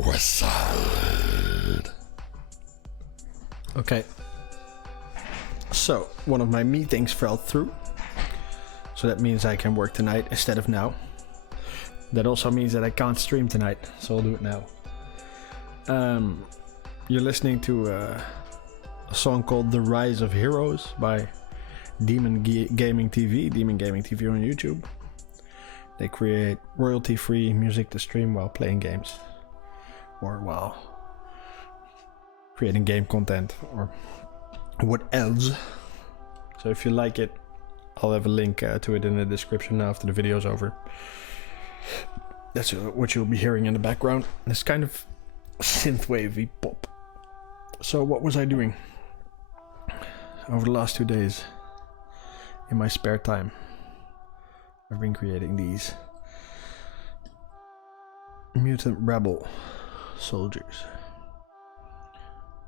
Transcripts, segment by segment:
Westside. Okay. So, one of my meetings fell through. So that means I can work tonight instead of now. That also means that I can't stream tonight, so I'll do it now. You're listening to a song called The Rise of Heroes by Demon Gaming TV on YouTube. They create royalty-free music to stream while playing games. Or while creating game content or what else. So if you like it, I'll have a link to it in the description after the video's over. That's what you'll be hearing in the background. It's kind of synthwavey pop. So what was I doing over the last 2 days in my spare time? I've been creating these Mutant Rabble soldiers.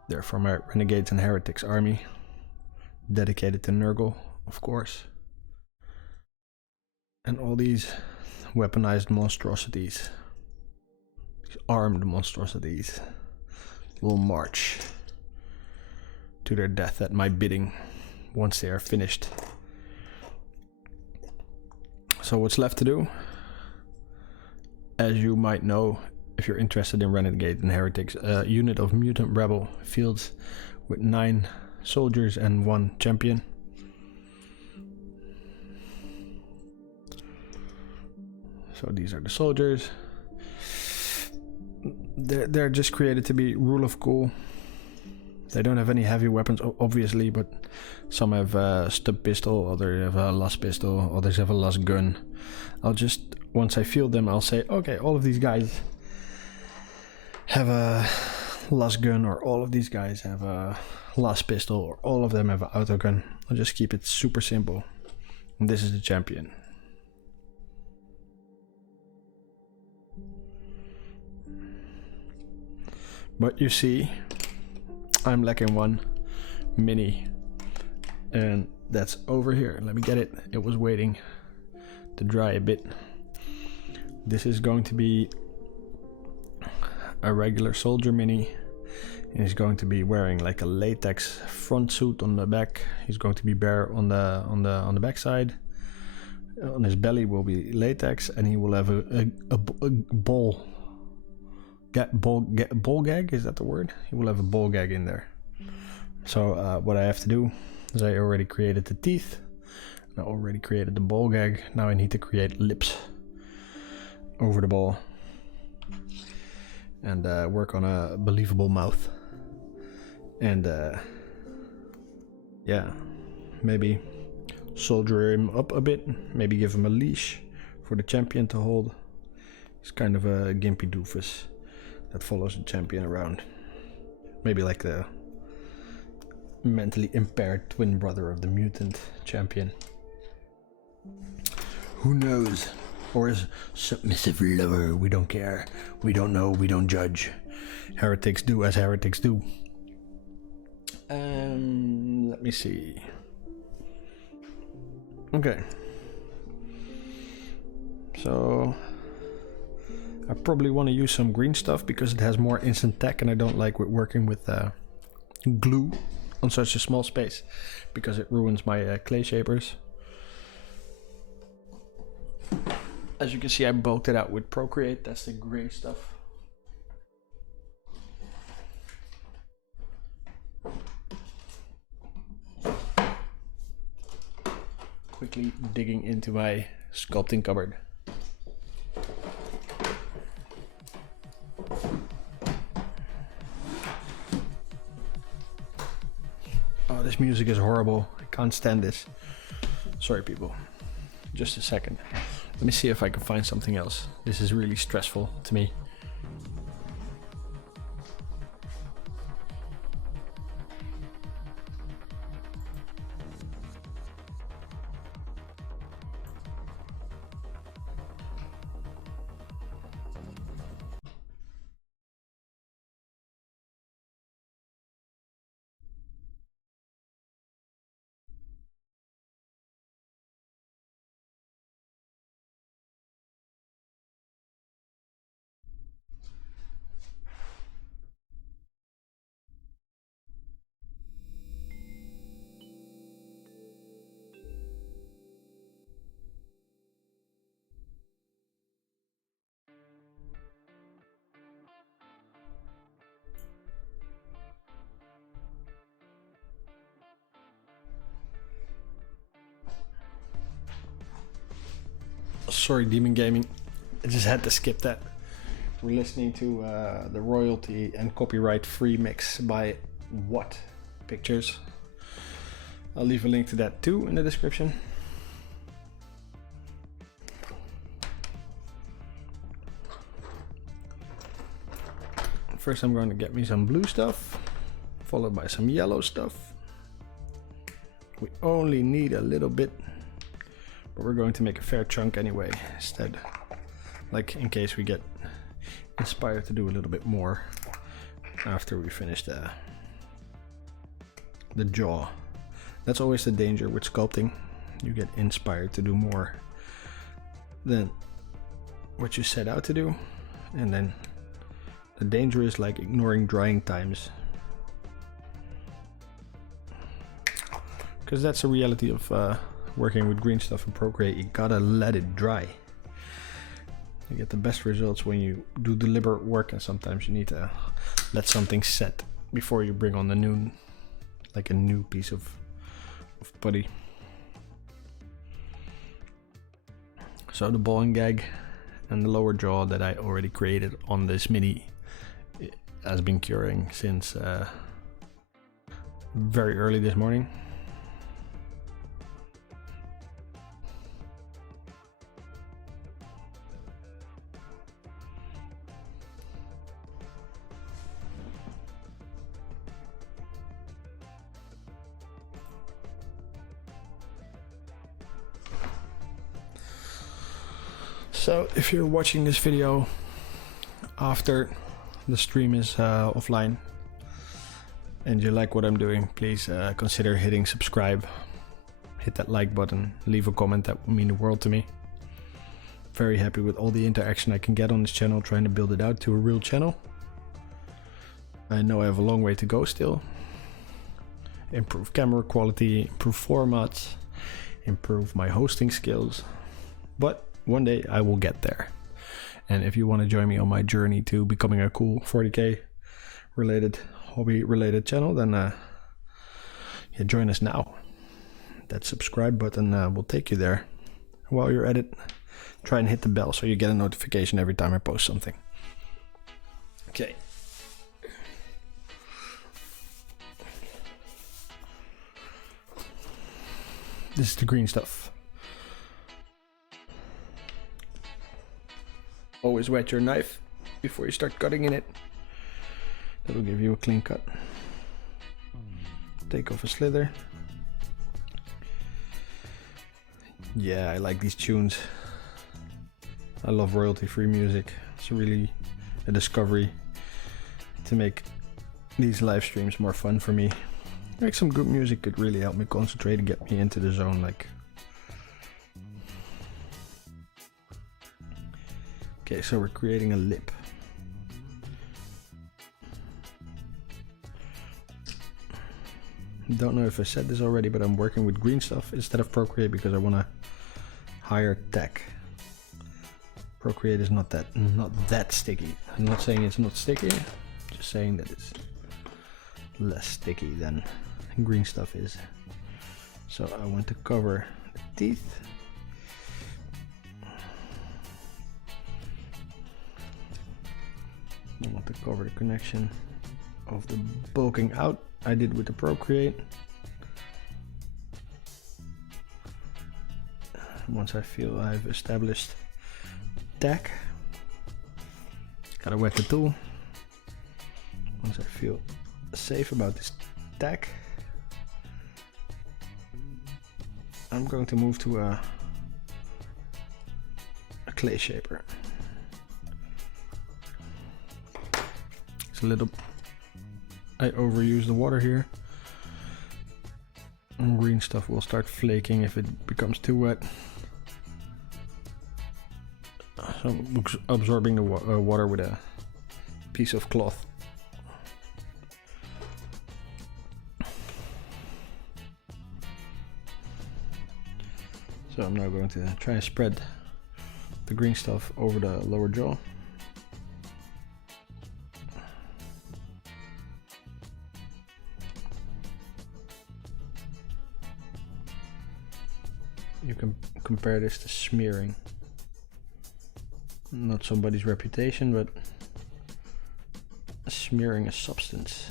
They're from my Renegades and Heretics army, dedicated to Nurgle, of course. And all these weaponized monstrosities, these armed monstrosities, will march to their death at my bidding once they are finished. So what's left to do? As you might know, if you're interested in Renegade and Heretics, a unit of Mutant Rabble fields with 9 soldiers and 1 champion. So these are the soldiers. They're just created to be rule of cool. They don't have any heavy weapons, obviously, but some have a stub pistol, others have a las pistol, others have a las gun. I'll just, once I field them, I'll say, okay, all of these guys have a las gun, or all of these guys have a las pistol, or all of them have an auto gun. I'll just keep it super simple. And this is the champion. But you see, I'm lacking 1 mini, and that's over here. Let me get it. It was waiting to dry a bit. This is going to be a regular soldier mini, and he's going to be wearing like a latex front suit on the back. He's going to be bare on the back side. On his belly will be latex, and he will have a ball gag, is that the word? He will have a ball gag in there. So what I have to do is I already created the teeth, and I already created the ball gag. Now I need to create lips over the ball and work on a believable mouth. And yeah, maybe soldier him up a bit, maybe give him a leash for the champion to hold. He's kind of a gimpy doofus that follows the champion around. Maybe like the mentally impaired twin brother of the mutant champion. Who knows? Or his submissive lover. We don't care. We don't know. We don't judge. Heretics do as heretics do. Let me see. Okay. So I probably want to use some green stuff because it has more instant tech, and I don't like working with glue on such a small space because it ruins my clay shapers. As you can see, I bulked it out with Procreate. That's the gray stuff. Quickly digging into my sculpting cupboard. Oh, this music is horrible. I can't stand this. Sorry, people. Just a second. Let me see if I can find something else. This is really stressful to me. sorry, Demon Gaming. I just had to skip that. We're listening to the royalty and copyright free mix by What Pictures. I'll leave a link to that too in the description. First I'm going to get me some blue stuff, followed by some yellow stuff. We only need a little bit, but we're going to make a fair chunk anyway, instead, like in case we get inspired to do a little bit more after we finish the jaw. That's always the danger with sculpting. You get inspired to do more than what you set out to do, and then the danger is like ignoring drying times, because that's the reality of working with green stuff in Procreate. You gotta let it dry. You get the best results when you do deliberate work, and sometimes you need to let something set before you bring on the new, like a new piece of putty. So the ball and gag and the lower jaw that I already created on this mini has been curing since very early this morning. So if you're watching this video after the stream is offline and you like what I'm doing, please consider hitting subscribe, hit that like button, leave a comment. That would mean the world to me. Very happy with all the interaction I can get on this channel, trying to build it out to a real channel. I know I have a long way to go still. Improve camera quality, improve formats, improve my hosting skills, but one day I will get there. And if you want to join me on my journey to becoming a cool 40k related, hobby related channel, then yeah, join us now. That subscribe button will take you there. While you're at it, try and hit the bell so you get a notification every time I post something. Okay. This is the green stuff. Always wet your knife before you start cutting in it. That will give you a clean cut. Take off a slither. Yeah, I like these tunes. I love royalty-free music. It's really a discovery to make these live streams more fun for me. Like, some good music could really help me concentrate and get me into the zone. Like, okay, so we're creating a lip. Don't know if I said this already, but I'm working with green stuff instead of Procreate because I want a higher tech. Procreate is not that sticky. I'm not saying it's not sticky, just saying that it's less sticky than green stuff is. So I want to cover the teeth. I want to cover the connection of the bulking out I did with the Procreate. Once I feel I've established tack, gotta wet the tool. Once I feel safe about this tack, I'm going to move to a clay shaper. It's a little, I overuse the water here. And green stuff will start flaking if it becomes too wet. So I'm absorbing the water with a piece of cloth. So I'm now going to try and spread the green stuff over the lower jaw. You can compare this to smearing. Not somebody's reputation, but smearing a substance.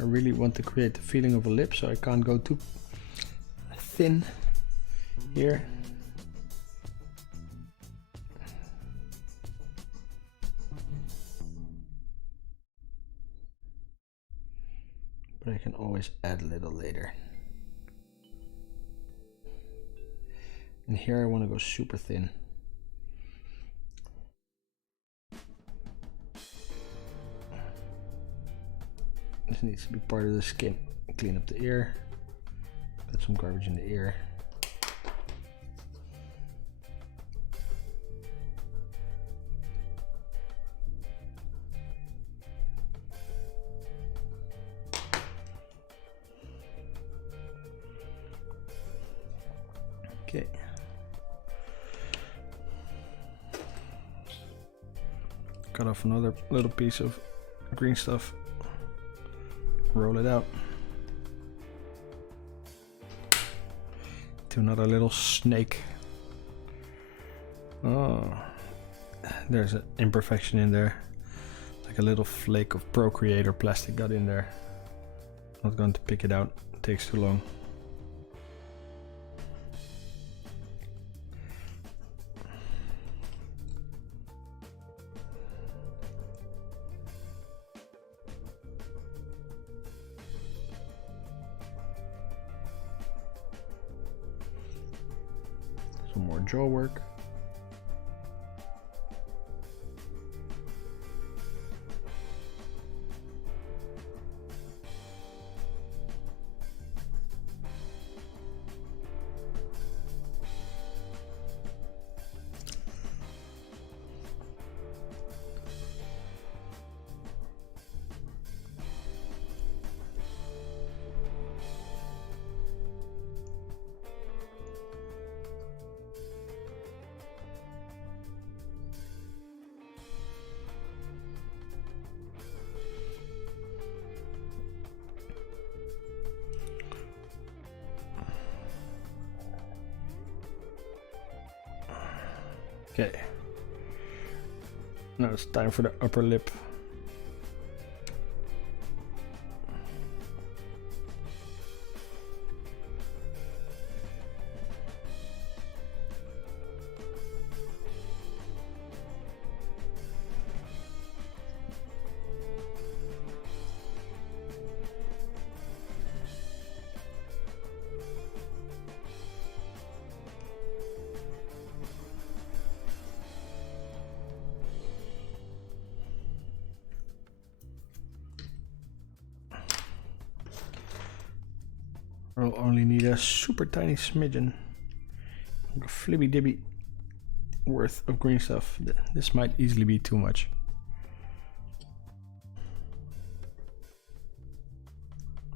I really want to create the feeling of a lip, so I can't go too thin here. But I can always add a little later. And here I want to go super thin. This needs to be part of the skin. Clean up the ear. Put some garbage in the ear. Okay. Cut off another little piece of green stuff. Roll it out to another little snake. Oh, there's an imperfection in there, like a little flake of Procreator plastic got in there. Not going to pick it out, it takes too long. More jaw work. Okay, now it's time for the upper lip. I'll only need a super tiny smidgen, like a flibby dibby worth of green stuff. This might easily be too much.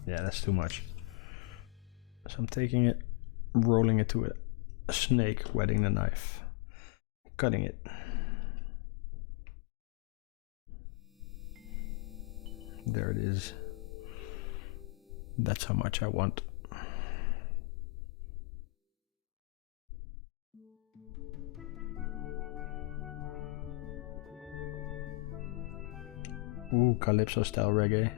Yeah, that's too much. So I'm taking it, rolling it to a snake, wetting the knife, cutting it. There it is. That's how much I want. Ooh, Calypso style reggae.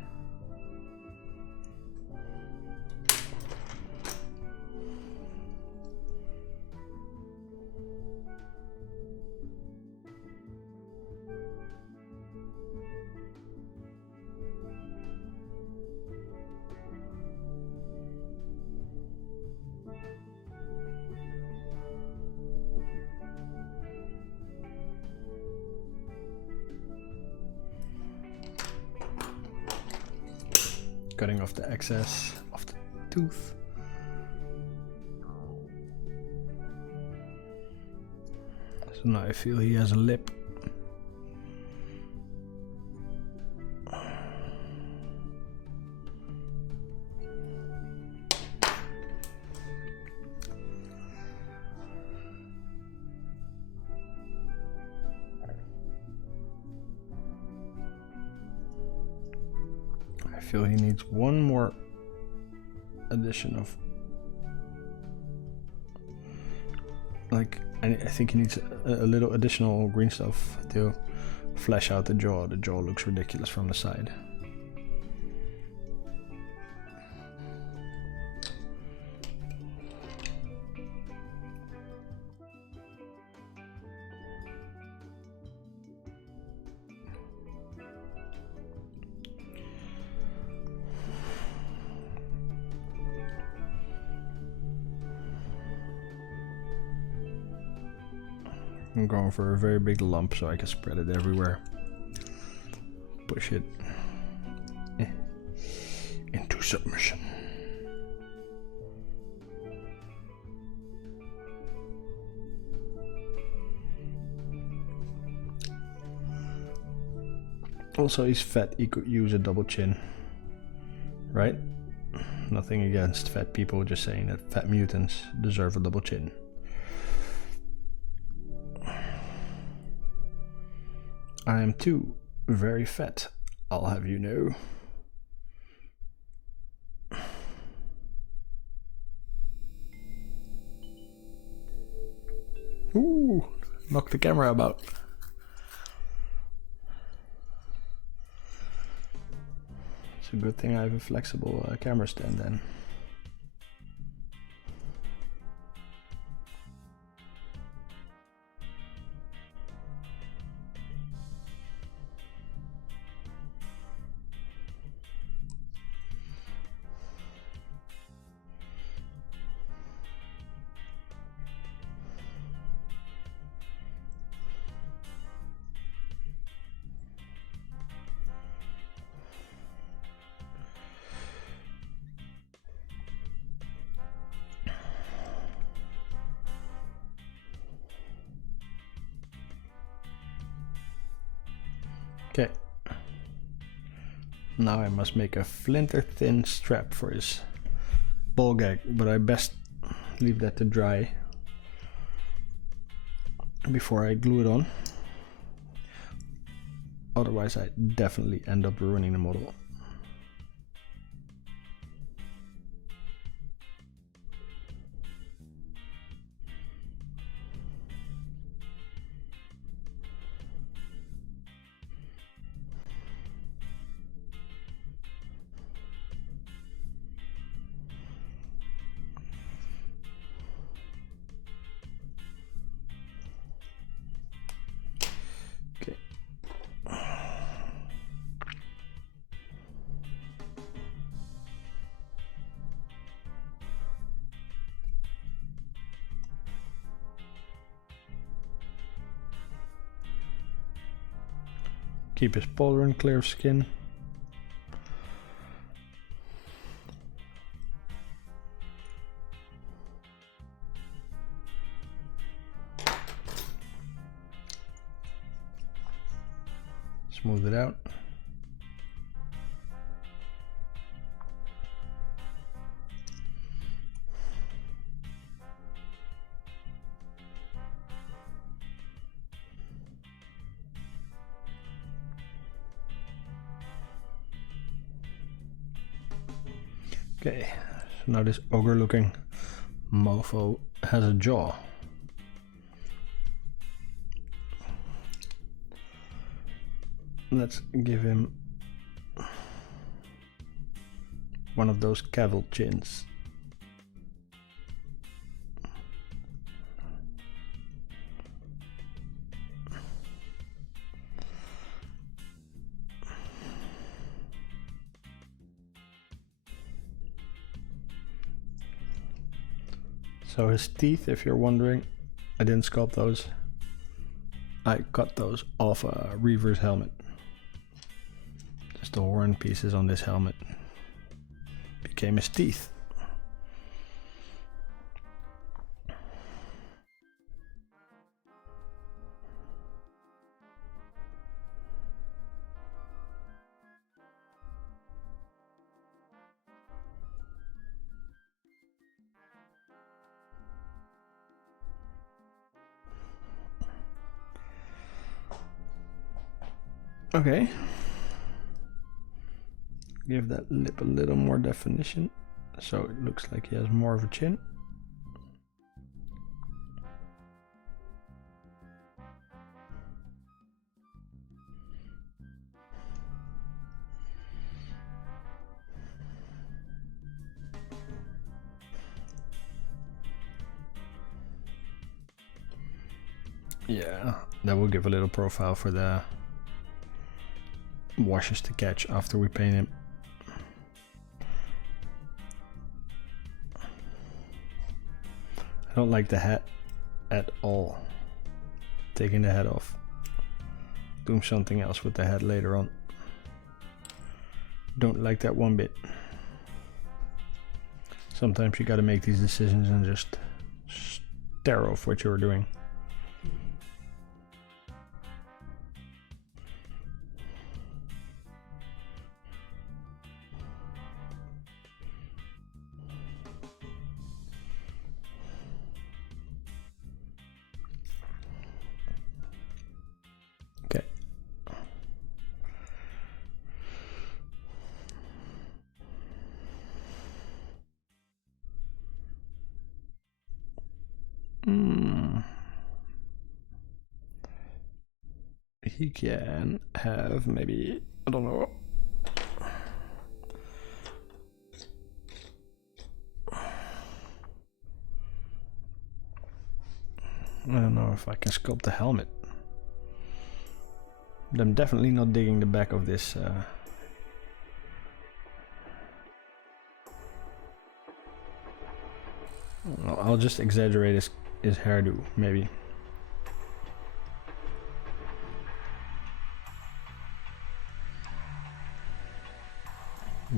Cutting off the excess of the tooth. So now I feel he has a lip. feel he needs one more addition of, like, I think he needs a little additional green stuff to flesh out the jaw. The jaw looks ridiculous from the side. I'm going for a very big lump so I can spread it everywhere. Push it into submersion. Also, he's fat, he could use a double chin, right? Nothing against fat people, just saying that fat mutants deserve a double chin. I am too very fat, I'll have you know. Ooh, knock the camera about. It's a good thing I have a flexible camera stand then. Okay. Now I must make a flinter thin strap for his ball gag, but I best leave that to dry before I glue it on. Otherwise I definitely end up ruining the model. Keep his pauldron clear of skin. Smooth it out. Okay, so now this ogre looking mofo has a jaw. Let's give him one of those cavil chins. So his teeth, if you're wondering, I didn't sculpt those. I cut those off a Reaver's helmet. Just the horn pieces on this helmet became his teeth. Okay. Give that lip a little more definition, so it looks like he has more of a chin. Yeah, that will give a little profile for the washes to catch after we paint him. I don't like the hat at all. Taking the hat off. Doing something else with the hat later on. Don't like that one bit. Sometimes you gotta make these decisions and just stare off what you're doing. He can have maybe, I don't know. I don't know if I can sculpt the helmet. But I'm definitely not digging the back of this. I'll just exaggerate his hairdo, maybe.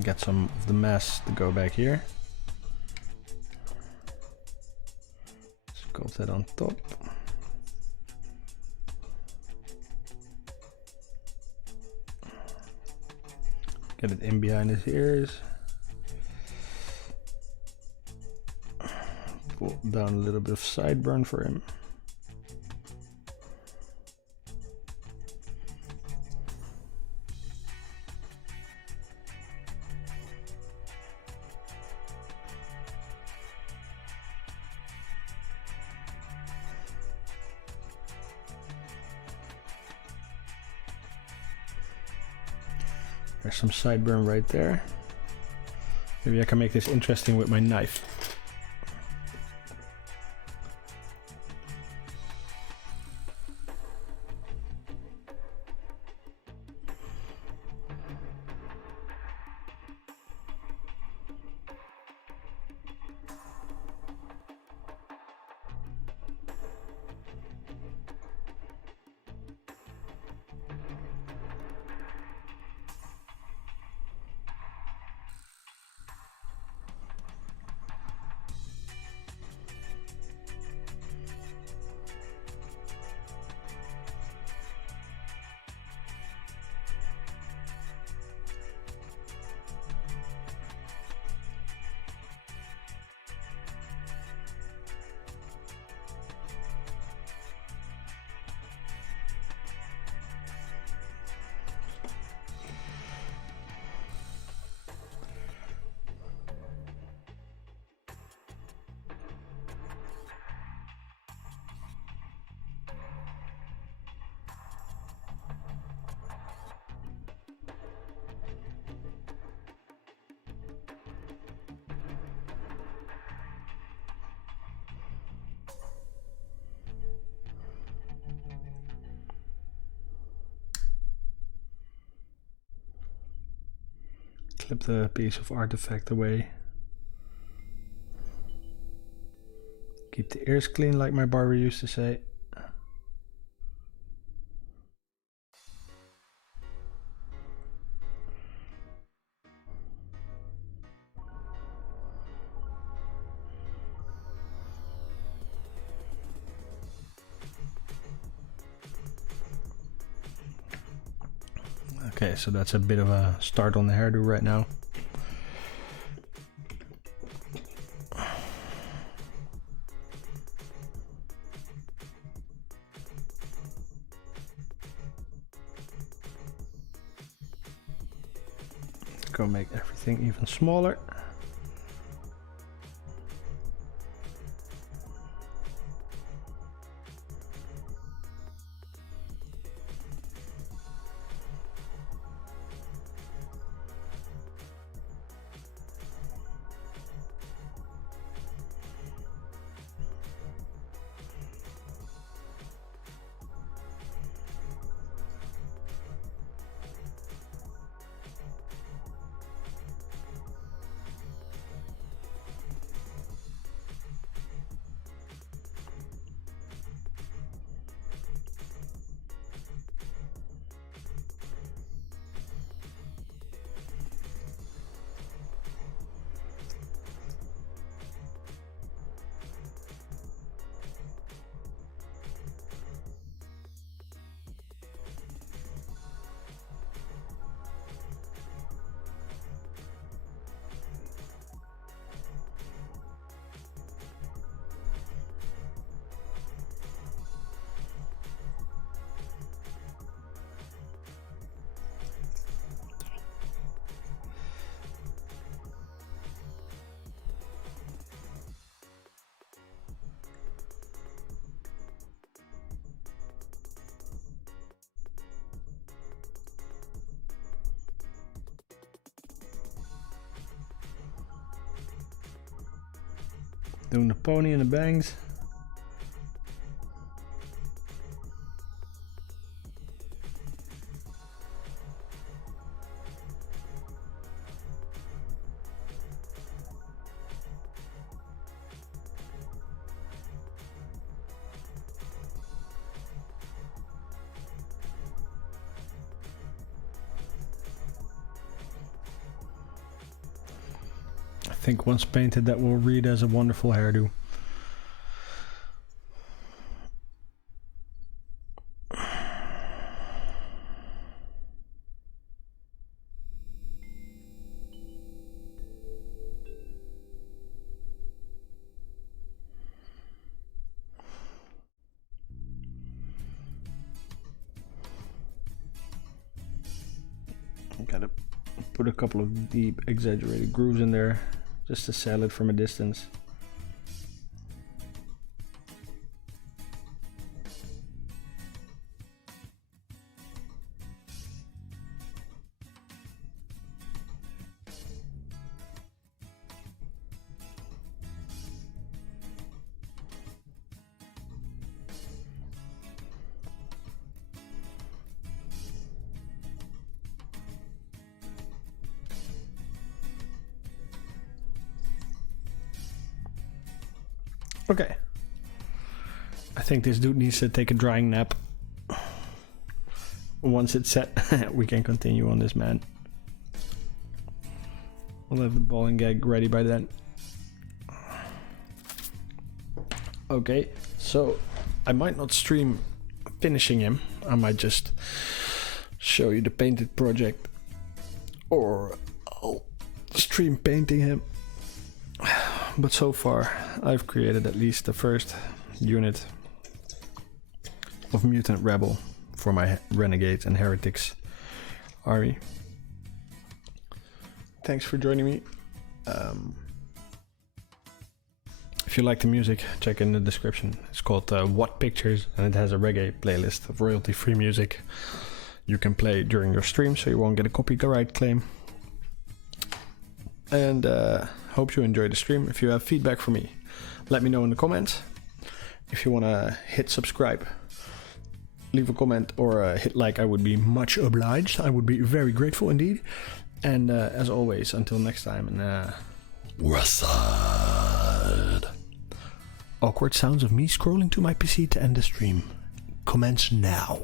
Get some of the mass to go back here. Sculpt that on top. Get it in behind his ears. Pull down a little bit of sideburn for him. There's some sideburn right there. Maybe I can make this interesting with my knife. Clip the piece of artifact away. Keep the ears clean, like my barber used to say. Okay, so that's a bit of a start on the hairdo right now. Go make everything even smaller. Doing the pony and the bangs. I think once painted that will read as a wonderful hairdo. Gotta put a couple of deep exaggerated grooves in there just to sell it from a distance. Okay. I think this dude needs to take a drying nap. Once it's set, we can continue on this man. We'll have the ball and gag ready by then. Okay, so I might not stream finishing him. I might just show you the painted project. Or I'll stream painting him. But so far, I've created at least the first unit of Mutant Rabble for my Renegades and Heretics army. Thanks for joining me. If you like the music, check in the description. It's called What Pictures, and it has a reggae playlist of royalty-free music you can play during your stream, so you won't get a copyright claim. And hope you enjoyed the stream. If you have feedback for me, let me know in the comments. If you want to hit subscribe, leave a comment, or hit like, I would be much obliged. I would be very grateful indeed. And as always, until next time, and Rasad. Awkward sounds of me scrolling to my PC to end the stream commence now.